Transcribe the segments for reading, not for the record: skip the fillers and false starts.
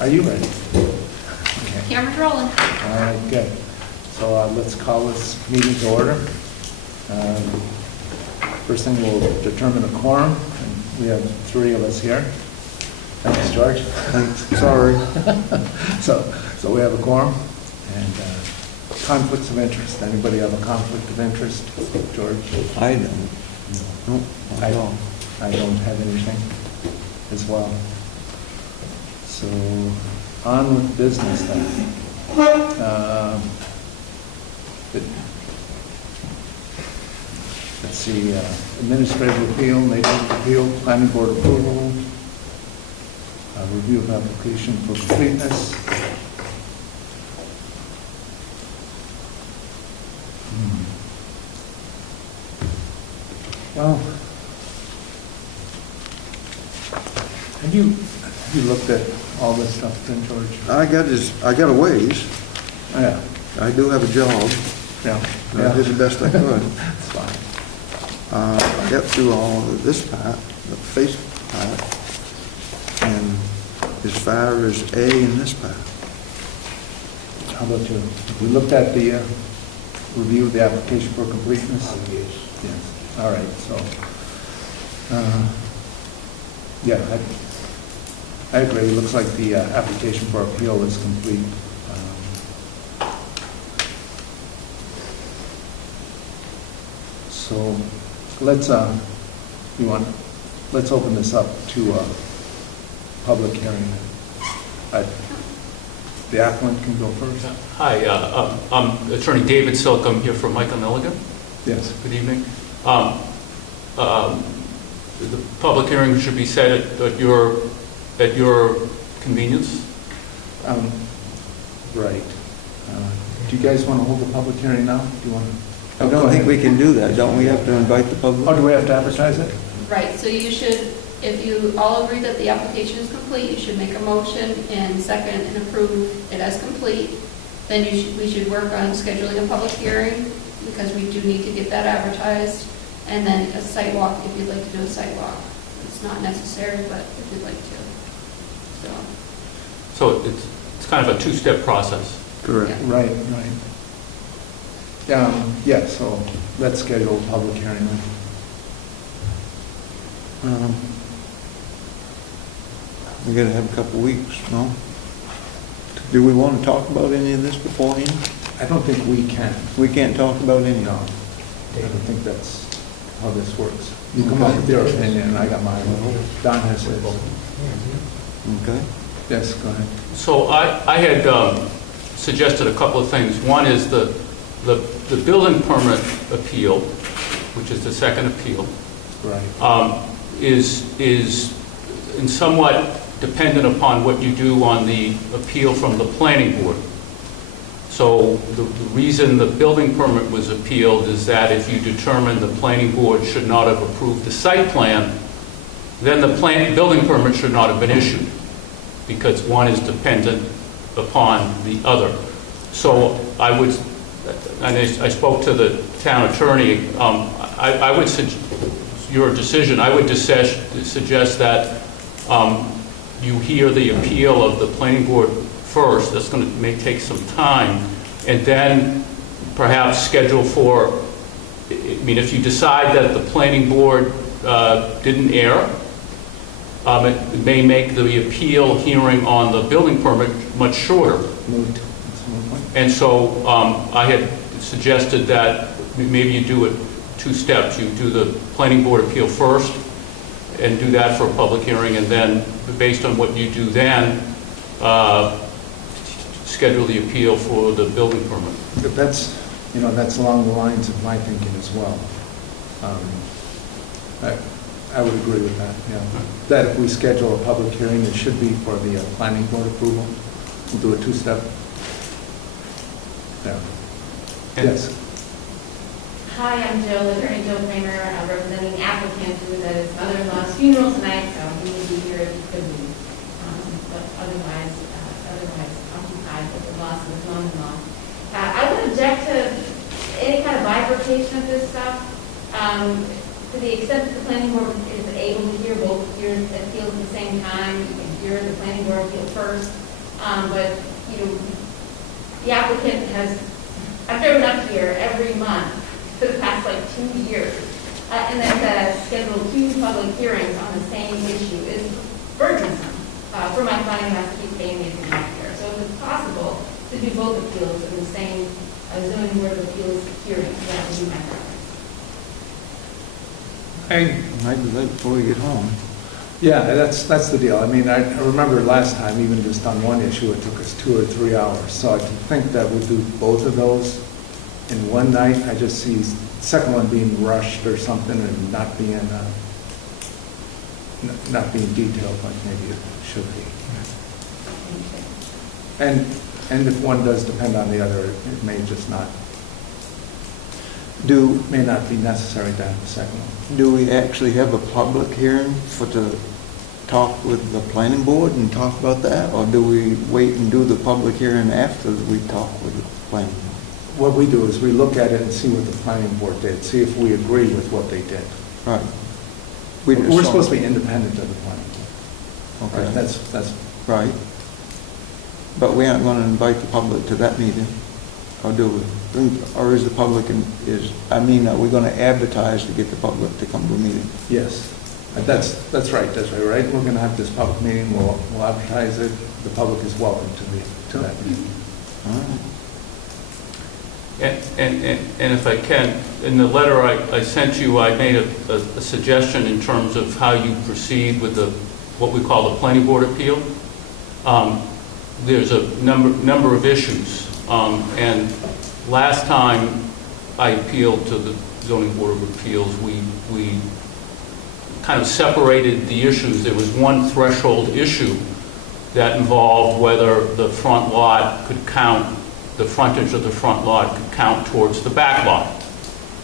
Are you ready? Okay. Camera's rolling. All right, good. So let's call this meeting to order. First thing, we'll determine a quorum. And we have 3 of us here. Thanks, George. Sorry. So we have a quorum. And conflicts of interest. Anybody have a conflict of interest? George? I don't. Nope, not I at all. I don't have anything as well. So on with business then. Let's see, administrative appeal, neighborhood appeal, planning board approval, review of application for completeness. Well, have you looked at all this stuff then, George? I got a ways. Oh, yeah, I do have a job. yeah. I did the best I could. It's fine. I got through all of this part, the face part, and as far as A in this part. How about you? We looked at the review of the application for completeness? Yes. All right, so, yeah, I agree. It looks like the application for appeal is complete. So let's open this up to a public hearing. The applicant can go first. Hi, I'm Attorney David Silk. I'm here for Michael Milligan. Yes. Good evening. The public hearing should be set at your convenience. Right. Do you guys want to hold the public hearing now? Do you want to? I don't think we can do that. Don't we have to invite the Oh, public? do we have to advertise it? Right, so you should, if you all agree that the application is complete, you should make a motion and second and approve it as complete. Then we should work on scheduling a public hearing, because we do need to get that advertised. And then a site walk, if you'd like to do a site walk. It's not necessary, but if you'd like to. So, So it's kind of a two-step process. Correct. Yeah. Right, right. Yeah, so let's schedule a public hearing then. We gotta have a couple weeks, no? Do we want to talk about any of this beforehand? I don't think we can. We can't talk about any No, of I don't think that's how this works. You come up with your opinion, and I got mine. Don has his. it. Okay? Yes, go ahead. So I had suggested a couple of things. One is the building permit appeal, which is the second appeal, Right. is in somewhat dependent upon what you do on the appeal from the planning board. So the reason the building permit was appealed is that if you determine the planning board should not have approved the site plan, then the building permit should not have been issued, because one is dependent upon the other. So I would, and I spoke to the town attorney, I would your decision, I would suggest that you hear the appeal of the planning board first. That's going to may take some time, and then perhaps schedule for, I mean, if you decide that the planning board didn't err, it may make the appeal hearing on the building permit much shorter. Moved. That's one point. And so I had suggested that maybe you do it 2 steps. You do the planning board appeal first and do that for a public hearing, and then based on what you do then, schedule the appeal for the building permit. But that's along the lines of my thinking as well. I would agree with that, yeah. That if we schedule a public hearing, it should be for the planning board approval. We'll do a 2-step. Yeah. And- Yes. Hi, I'm Attorney Jill Kramer, representing the applicant who was at his mother-in-law's funeral tonight, so he would be here if he could be, but otherwise occupied with the loss of his mom-in-law. I would object to any kind of bifurcation of this stuff. To the extent that the planning board is able to hear both appeals at the same time, you can hear the planning board appeal first, But, you know, the applicant has, I've driven up here every month for the past like 2 years, and then scheduled 2 public hearings on the same issue is burdensome for my client who has to keep paying me to come up here. So if it's possible to do both appeals in the same zoning board of appeals hearing, that would be my preference. Maybe late before we get home. Yeah, that's the deal. I mean, I remember last time, even just on one issue, it took us 2 or 3 hours. So I think that we'll do both of those in one night. I just see the second one being rushed or something and not being detailed like maybe it should be. And if one does depend on the other, it may just not, may not be necessary to have the second one. Do we actually have a public hearing to talk with the planning board and talk about that? Or do we wait and do the public hearing after we talk with the planning board? What we do is we look at it and see what the planning board did, see if we agree with what they did. Right. We're supposed to be independent of the planning board. Okay. Right? That's Right. But we aren't going to invite the public to that meeting, or do we? Or is the public, are we going to advertise to get the public to come to a meeting? yes. That's right, right? We're going to have this public meeting, we'll advertise it, the public is welcome to that meeting. All right. And if I can, in the letter I sent you, I made a suggestion in terms of how you proceed with what we call the planning board appeal. There's a number of issues, and last time I appealed to the zoning board of appeals, we kind of separated the issues. There was one threshold issue that involved whether the front lot could count, the frontage of the front lot could count towards the back lot.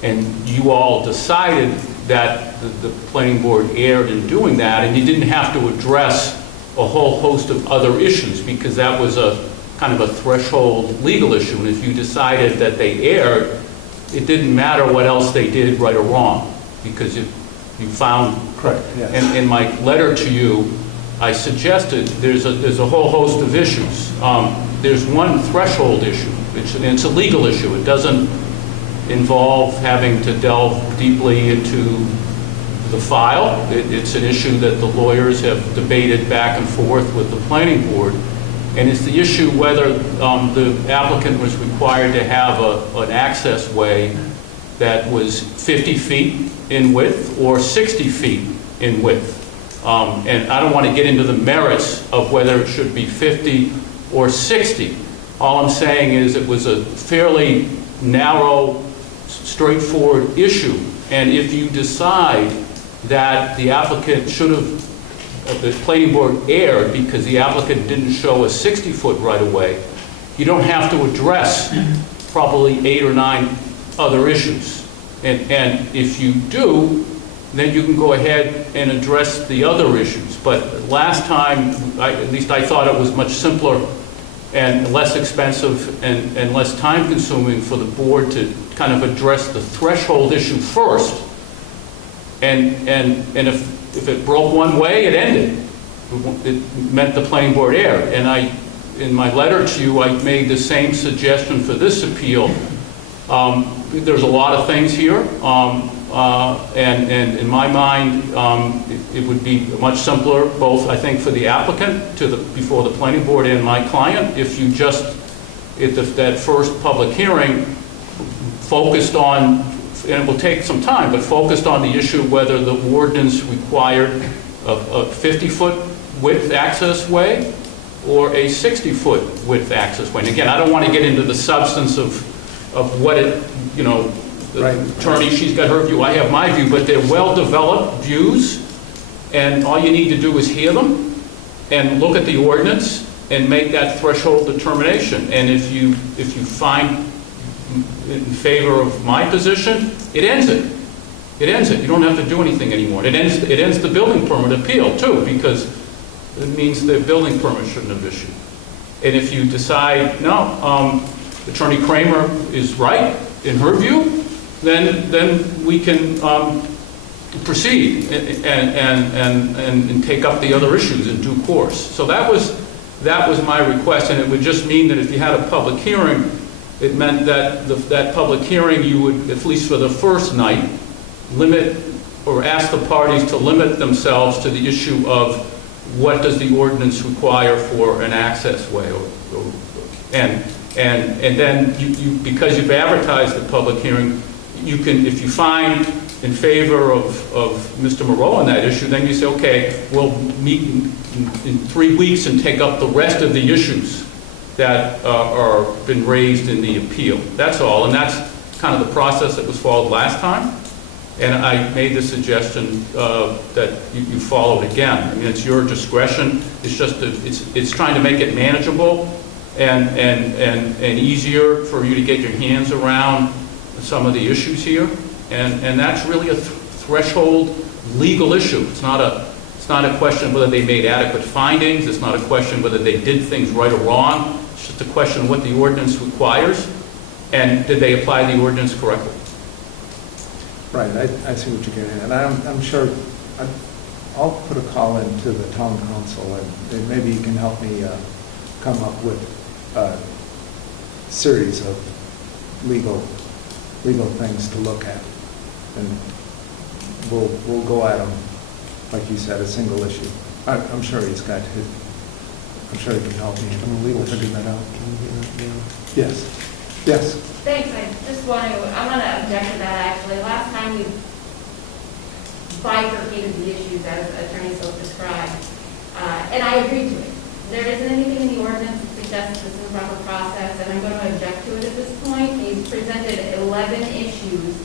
And you all decided that the planning board erred in doing that, and you didn't have to address a whole host of other issues, because that was a kind of a threshold legal issue. And if you decided that they erred, it didn't matter what else they did, right or wrong, because you found. Correct, yes. And in my letter to you, I suggested there's a whole host of issues. There's one threshold issue, and it's a legal issue. It doesn't involve having to delve deeply into the file. It's an issue that the lawyers have debated back and forth with the planning board, and it's the issue whether the applicant was required to have an access way that was 50 feet in width or 60 feet in width. And I don't want to get into the merits of whether it should be 50 or 60. All I'm saying is it was a fairly narrow, straightforward issue. And if you decide that the applicant should have, the planning board erred because the applicant didn't show a 60-foot right-of-way, you don't have to address probably 8 or 9 other issues. And if you do, then you can go ahead and address the other issues. But last time, at least I thought it was much simpler and less expensive and less time-consuming for the board to kind of address the threshold issue first. And if it broke one way, it ended. It meant the planning board erred. And in my letter to you, I made the same suggestion for this appeal. There's a lot of things here, and in my mind, it would be much simpler, both I think for the applicant before the planning board and my client, if you just at that first public hearing focused on, and it will take some time, but focused on the issue whether the ordinance required a 50-foot width access way or a 60-foot width access way. And again, I don't want to get into the substance of what it, the Right. attorney, she's got her view, I have my view, but they're well-developed views, and all you need to do is hear them and look at the ordinance and make that threshold determination. And if you find in favor of my position, it ends it. It ends it. You don't have to do anything anymore. It ends the building permit appeal, too, because it means the building permit shouldn't have issued. And if you decide, no, Attorney Kramer is right in her view, then we can proceed and take up the other issues in due course. So that was that was my request, and it would just mean that if you had a public hearing, it meant that that public hearing, you would, at least for the first night, limit or ask the parties to limit themselves to the issue of what does the ordinance require for an access way, and then you because you've advertised the public hearing, you can, if you find in favor of Mr. Moreau on that issue, then you say, okay, we'll meet in 3 weeks and take up the rest of the issues that are been raised in the appeal. That's all, and that's kind of the process that was followed last time. And I made the suggestion that you follow it again. I mean, it's your discretion. It's just it's trying to make it manageable and easier for you to get your hands around some of the issues here. And that's really a threshold legal issue. It's not a question of whether they made adequate findings. It's not a question whether they did things right or wrong. It's just a question of what the ordinance requires and did they apply the ordinance correctly. Right, I see what you're getting at, and I'm sure, I'll put a call into the town council, and maybe you can help me come up with a series of legal things to look at, and we'll go at them, like you said, a single issue. I'm sure he's got his, I'm sure he can help me, and we'll figure that out. Yes, yes. Thanks, I want to object to that actually. Last time we bifurcated the issues as Attorney Silk described, and I agreed to it. There isn't anything in the ordinance that suggests this is a proper process, and I'm going to object to it at this point. He's presented 11 issues.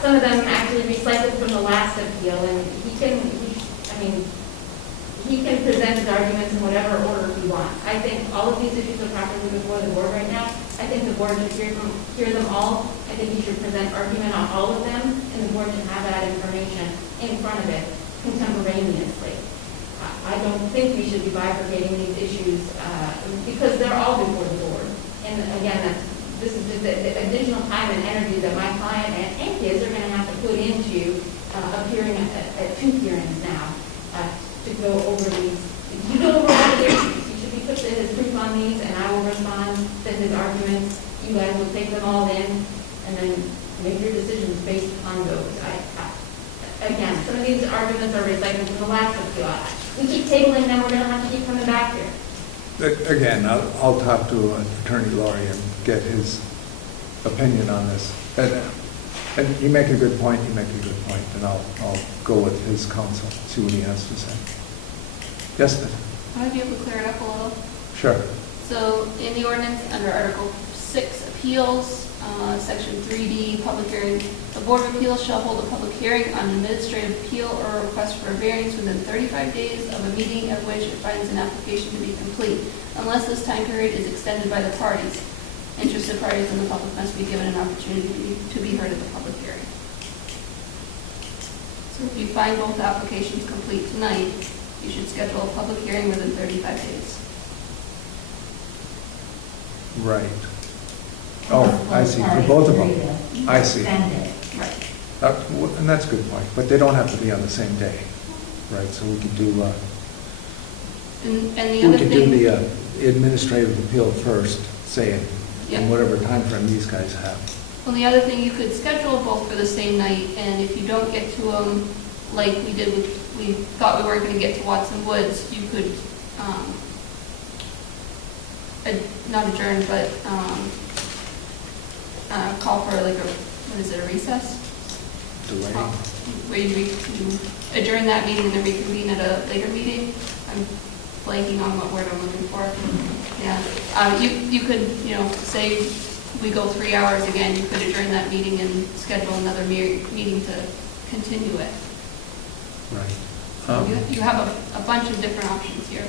Some of them actually recycled from the last appeal, and he can present his arguments in whatever order he wants. I think all of these issues are properly before the board right now. I think the board should hear them all. I think he should present argument on all of them, and the board should have that information in front of it contemporaneously. I don't think we should be bifurcating these issues because they're all before the board. And again, this is just the additional time and energy that my client and kids are going to have to put into appearing at 2 hearings now to go over these. You go over all the issues. You should be put to his proof on these, and I will respond to his arguments. You guys will take them all in, and then make your decisions based upon those. Again, some of these arguments are recycled from the last appeal. We keep tabling them, we're going to have to keep coming back here. Again, I'll talk to Attorney Laurie and get his opinion on this. And you make a good point, and I'll go with his counsel, see what he has to say. Yes, Stephen? I'll be able to clear it up a little. Sure. So in the ordinance, under Article 6, Appeals, Section 3D, Public Hearing, the Board of Appeals shall hold a public hearing on an administrative appeal or a request for a variance within 35 days of a meeting at which it finds an application to be complete, unless this time period is extended by the parties. Interested parties in the public must be given an opportunity to be heard at the public hearing. So if you find both applications complete tonight, you should schedule a public hearing within 35 days. Right. Oh, I see, for both of them. I see. Right. And that's a good point, but they don't have to be on the same day, right? So we could do, And the we other could do thing, the administrative appeal first, say, Yeah. in whatever time frame these guys have. well, the other thing, you could schedule both for the same night, and if you don't get to them, like we did with, we thought we weren't going to get to Watson Woods, you could, not adjourn, but call for like a, what is it, a recess? Delay. Where you adjourn that meeting and then reconvene at a later meeting. I'm blanking on what word I'm looking for. Yeah, you could, say we go 3 hours again, you could adjourn that meeting and schedule another meeting to continue it. Right. So you have a bunch of different options here.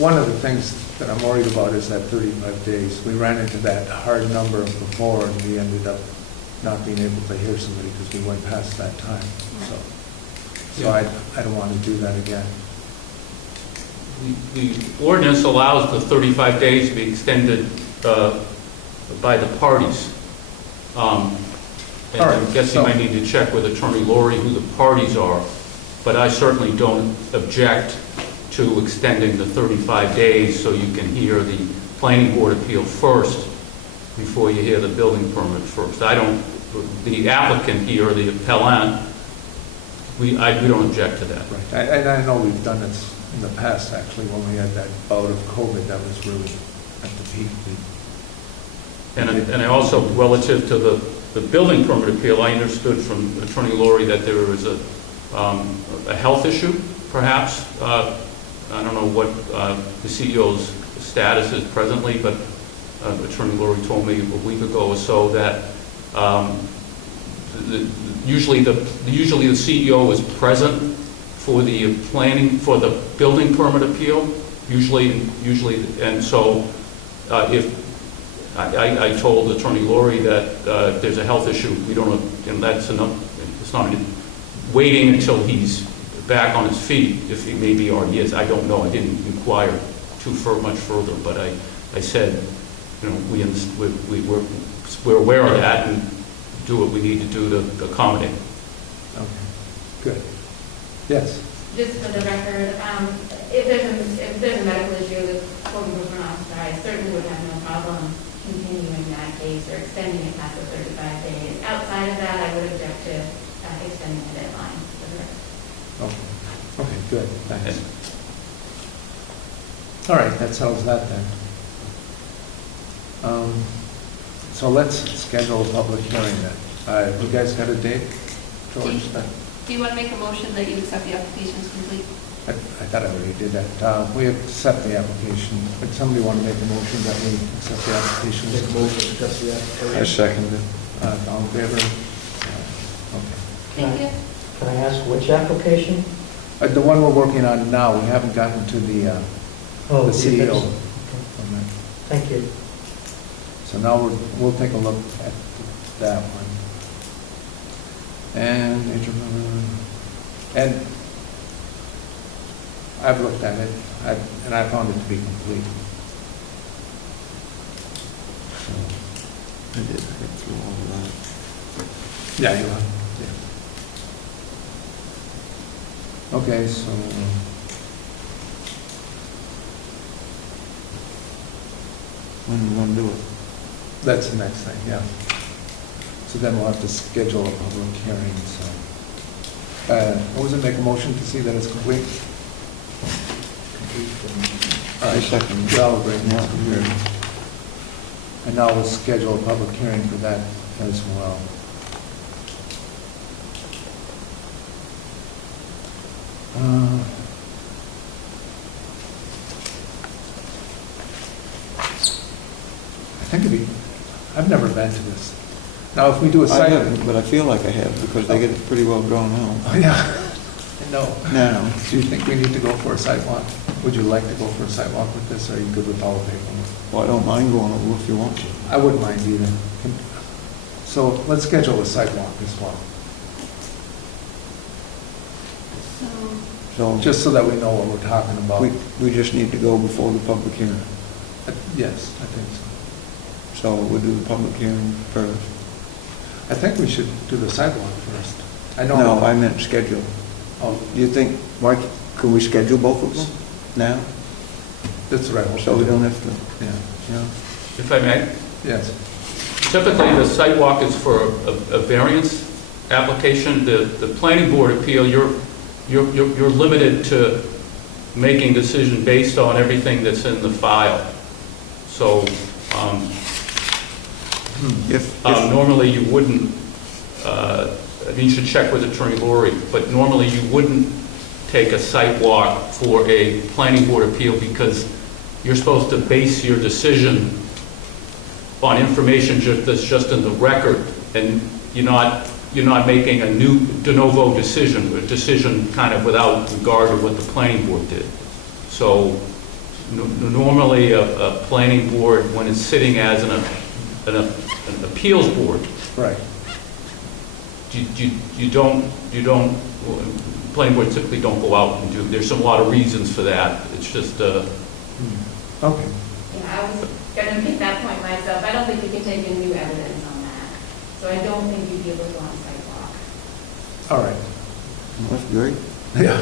One of the things that I'm worried about is that 35 days. We ran into that hard number before, and we ended up not being able to hear somebody because we went past that time. So I don't want to do that again. The ordinance allows the 35 days to be extended by the parties. And All right, I guess you might need to check with Attorney Laurie who the parties are, but I certainly don't object to extending the 35 days so you can hear the planning board appeal first before you hear the building permit first. The applicant here, the appellant, we don't object to that. Right, and I know we've done this in the past, actually, when we had that bout of COVID, that was really at the peak. And I also, relative to the building permit appeal, I understood from Attorney Laurie that there was a health issue, perhaps. I don't know what the CEO's status is presently, but Attorney Laurie told me a week ago or so that usually the CEO is present for the for the building permit appeal, usually, and so if I told Attorney Laurie that if there's a health issue, we don't, and that's enough, it's not waiting until he's back on his feet, if he maybe already is, I don't know, I didn't inquire much further, but I said, you know, we're aware of that and do what we need to do to accommodate. Okay, good. Yes? Just for the record, if there's a medical issue that was pronounced, I certainly would have no problem continuing that case or extending it past the 35 days. Outside of that, I would object to extending the deadline for the record. Okay, good, thanks. All right, that settles that then. So let's schedule a public hearing then. You guys got a date, George? Do you want to make a motion that you accept the application as complete? I thought I already did that. We accept the application. Would somebody want to make a motion that we accept the application? Make a motion to accept the application. I second it. All in favor? Okay. Thank you. Can I ask which application? The one we're working on now, we haven't gotten to the Oh, CEO. okay. on that. Thank you. So now we'll take a look at that one. And I've looked at it, and I found it to be complete. So, I did get through all of that. yeah, you have. Yeah. Okay, so When are we gonna do it? that's the next thing, yeah. So then we'll have to schedule a public hearing, so. What was it, make a motion to see that it's complete? All I right, second. well, bring it Yeah. up here. And now we'll schedule a public hearing for that as well. I think I've never been to this. Now, if we do a I site. haven't, but I feel like I have, because they get it pretty well drawn out. Oh, yeah, I know. Now, Do you think we need to go for a sidewalk? Would you like to go for a sidewalk with this, or are you good with all the paperwork? well, I don't mind going over if you want to. I wouldn't mind either. So let's schedule a sidewalk as well, So, So, just so that we know what we're talking about. we just need to go before the public hearing. Yes, I think so. So we'll do the public hearing first. I think we should do the sidewalk first. I know. No, I meant schedule. Oh, Do you think, Mike, can we schedule both of them now? that's right. we'll So we do don't it. have to, Yeah, yeah? If I may, yes. typically the site walk is for a variance application. The planning board appeal, you're limited to making decision based on everything that's in the file. So normally you wouldn't, you should check with Attorney Laurie, but normally you wouldn't take a site walk for a planning board appeal because you're supposed to base your decision on information that's just in the record, and you're not making a new de novo decision, a decision kind of without regard to what the planning board did. So normally a planning board, when it's sitting as an appeals board, Right. you don't, planning boards typically don't go out and do, there's a lot of reasons for that. It's just, Okay. Yeah, I was going to make that point myself. I don't think you can take in new evidence on that. So I don't think you'd be able to go on sidewalk. All right. That's great. Yeah.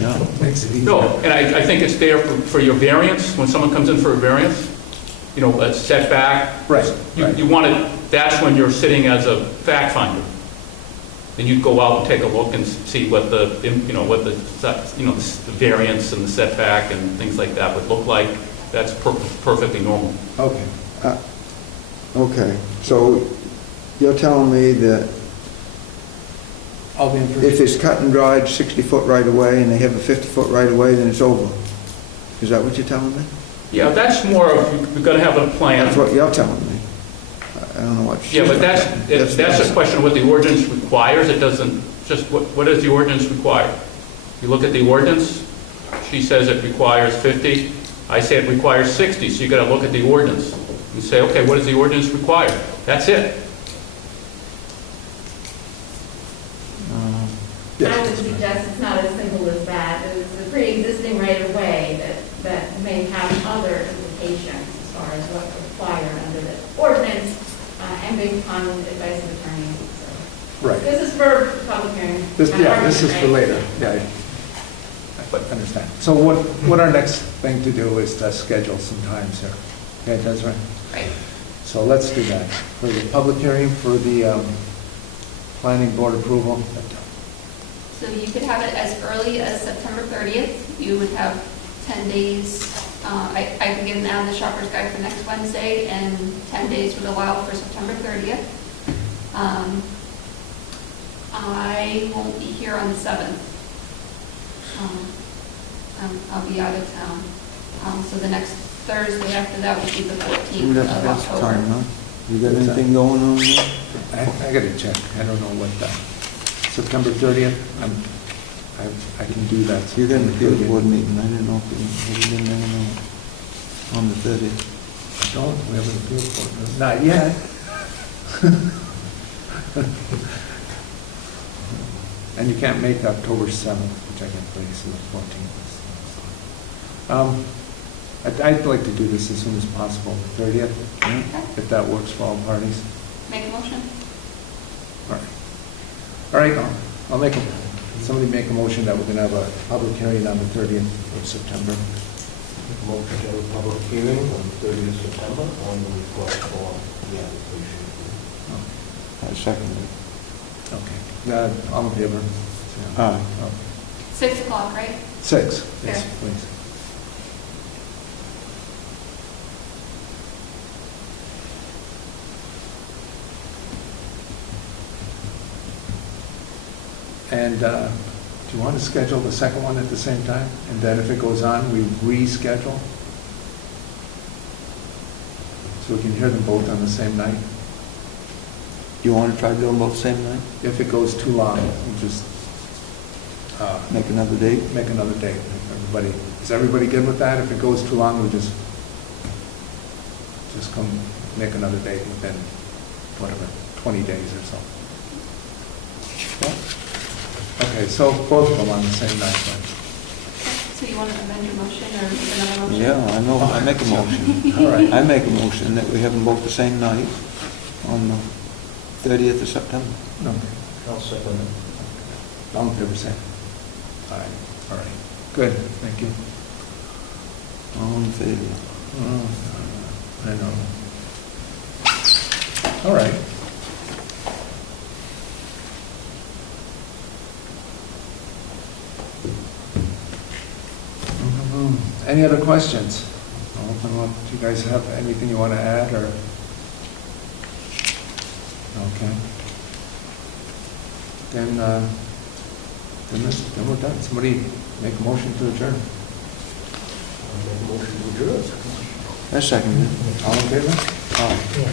Yeah. makes it easier. No, and I think it's there for your variance, when someone comes in for a variance, you know, a setback. Right, right. You want it, that's when you're sitting as a fact finder. Then you'd go out and take a look and see what the, you know, what the, you know, the variance and the setback and things like that would look like. That's perfectly normal. Okay. Okay, so you're telling me that All the if information, it's cut and dried 60-foot right away and they have a 50-foot right away, then it's over? Is that what you're telling me? Yeah, that's more of, we've got to have a plan. That's what you're telling me. I don't know what. Yeah, but that's a question of what the ordinance requires. It doesn't, just what does the ordinance require? You look at the ordinance, she says it requires 50, I say it requires 60, so you got to look at the ordinance and say, okay, what does the ordinance require? That's it. I would suggest it's not as simple as that. It's a pre-existing right-of-way that may have other implications as far as what's required under the ordinance, and based upon advice of attorney. So right. this is for public hearing. This is for later, yeah. I understand. So what our next thing to do is to schedule some times here. Okay, that's right. Right. So let's do that. For the public hearing for the planning board approval. So you could have it as early as September 30th. You would have 10 days. I could give them the shopper's guide for next Wednesday, and 10 days would allow for September 30th. I won't be here on the 7th. I'll be out of town. So the next Thursday after that would be the 14th That's of that's October. time, huh? You got anything going on there? I gotta check. I don't know what September 30th, I can do that. You got an September appeals 30th. board meeting, I didn't know if you been there or not, on the 30th. Don't, we have an appeals board. Not yet. And you can't make October 7th, which I can place, so the 14th. I'd like to do this as soon as possible, the 30th, Okay. if that works for all parties. Make a motion? All right. All right, I'll make somebody make a motion that we're going to have a public hearing on the 30th of September. Motion to have a public hearing on the 30th of September on the request for the application. I second it. Okay. All in favor? Aye. 6 o'clock, right? 6, yes, Okay. please. And do you want to schedule the second one at the same time? And then if it goes on, we reschedule? So we can hear them both on the same night? You want to try to do them both same night? If it goes too long, we just Make another date? make another date. Is everybody good with that? If it goes too long, we just come make another date within, whatever, 20 days or so. Okay, so both of them on the same night, then. So you want to amend your motion or make another motion? Yeah, I know, I make a motion. All right. I make a motion that we have them both the same night on the 30th of September. No. I'll second it. All in favor, say aye. All right. Good, thank you. All in favor? Oh, I know. All right. Any other questions? I'll open up. Do you guys have anything you want to add, or? Okay. Then we're done. Somebody make a motion to adjourn. I'll make a motion to adjourn. I second it. All in favor? Aye. Yeah.